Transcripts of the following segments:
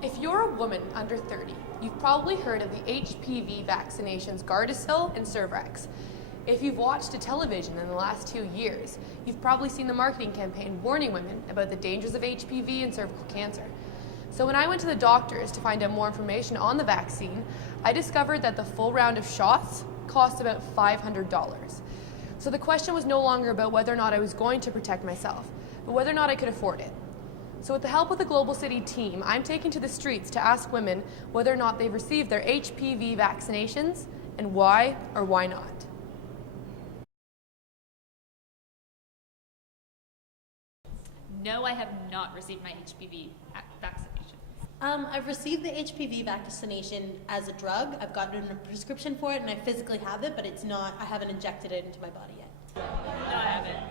If you're a woman under 30, you've probably heard of the HPV vaccinations Gardasil and Cervarix. If you've watched a television in the last 2 years, you've probably seen the marketing campaign warning women about the dangers of HPV and cervical cancer. So when I went to the doctors to find out more information on the vaccine, I discovered that the full round of shots cost about $500. So the question was no longer about whether or not I was going to protect myself, but whether or not I could afford it. So with the help of the Global City team, I'm taking to the streets to ask women whether or not they've received their HPV vaccinations and why or why not. No, I have not received my HPV vaccination. I've received the HPV vaccination as a drug. I've gotten a prescription for it and I physically have it, but I haven't injected it into my body yet. No, I haven't.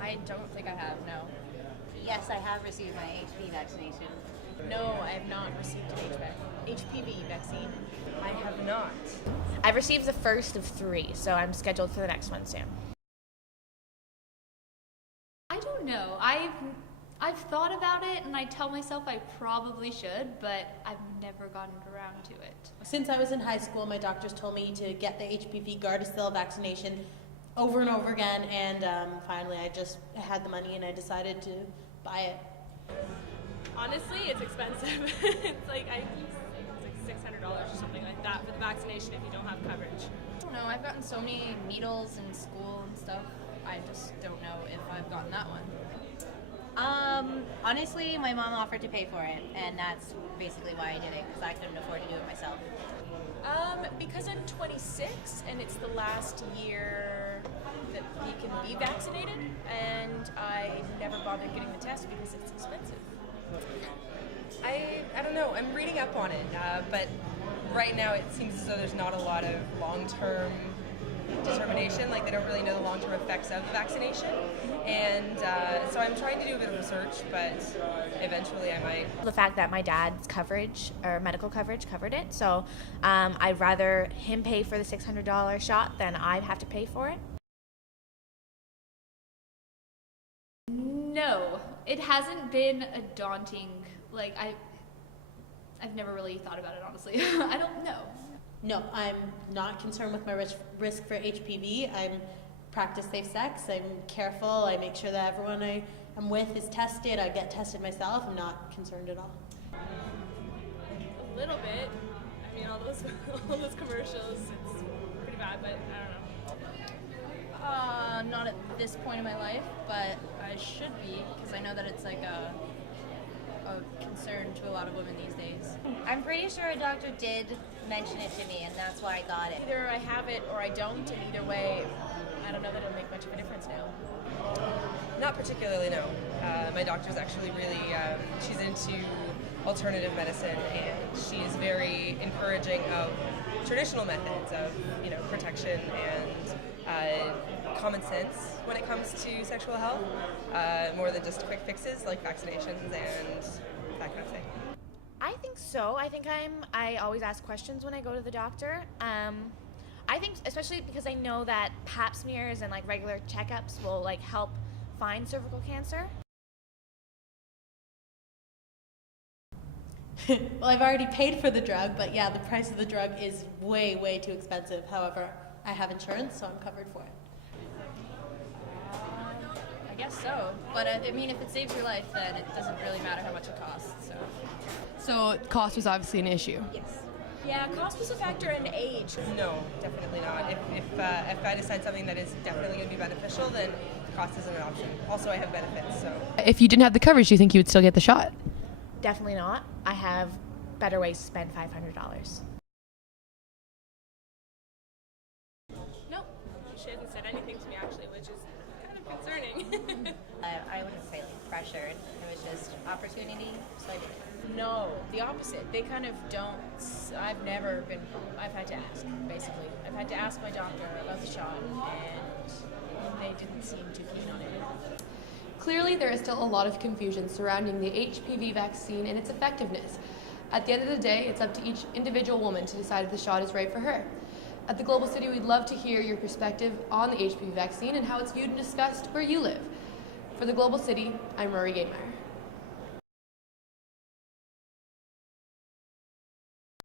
I don't think I have, no. Yes, I have received my HPV vaccination. No, I have not received an HPV vaccine. I have not. I've received the first of 3, so I'm scheduled for the next one soon. I don't know. I've thought about it and I tell myself I probably should, but I've never gotten around to it. Since I was in high school, my doctors told me to get the HPV Gardasil vaccination over and over again, and finally I just had the money and I decided to buy it. Honestly, it's expensive. It's like $600 or something like that for the vaccination if you don't have coverage. I don't know, I've gotten so many needles in school and stuff. I just don't know if I've gotten that one. Honestly, my mom offered to pay for it, and that's basically why I did it, because I couldn't afford to do it myself. Because I'm 26 and it's the last year that we can be vaccinated, and I never bothered getting the test because it's expensive. I don't know. I'm reading up on it, but right now it seems as though there's not a lot of long-term determination. Like, they don't really know the long-term effects of the vaccination, and so I'm trying to do a bit of research, but eventually I might. The fact that my dad's coverage or medical coverage covered it, so I'd rather him pay for the $600 shot than I'd have to pay for it. No, it hasn't been a daunting, I've never really thought about it, honestly. I don't know. No, I'm not concerned with my risk for HPV. I practice safe sex. I'm careful. I make sure that everyone I'm with is tested. I get tested myself. I'm not concerned at all. A little bit. I mean, all those commercials, it's pretty bad, but I don't know. Not at this point in my life, but I should be, because I know that it's like a concern to a lot of women these days. I'm pretty sure a doctor did mention it to me, and that's why I got it. Either I have it or I don't, and either way, I don't know that it'll make much of a difference now. Not particularly, no. My doctor's actually really, she's into alternative medicine, and she's very encouraging of traditional methods of, protection and common sense when it comes to sexual health, more than just quick fixes like vaccinations and that kind of thing. I think so. I always ask questions when I go to the doctor. I think, especially because I know that pap smears and regular checkups will help find cervical cancer. Well, I've already paid for the drug, but yeah, the price of the drug is way, way too expensive. However, I have insurance, so I'm covered for it. I guess so, but I mean, if it saves your life, then it doesn't really matter how much it costs. So cost was obviously an issue. Yes. Yeah, cost was a factor in age. No, definitely not. If I decide something that is definitely going to be beneficial, then cost isn't an option. Also, I have benefits, so. If you didn't have the coverage, do you think you would still get the shot? Definitely not. I have better ways to spend $500. Nope. She hasn't said anything to me, actually, which is kind of concerning. I wouldn't say pressured. It was just opportunity, so I did it. No, the opposite. They kind of don't. I've had to ask, basically. I've had to ask my doctor about the shot, and they didn't seem too keen on it. Clearly, there is still a lot of confusion surrounding the HPV vaccine and its effectiveness. At the end of the day, it's up to each individual woman to decide if the shot is right for her. At the Global City, we'd love to hear your perspective on the HPV vaccine and how it's viewed and discussed where you live. For the Global City, I'm Rory Gameyer.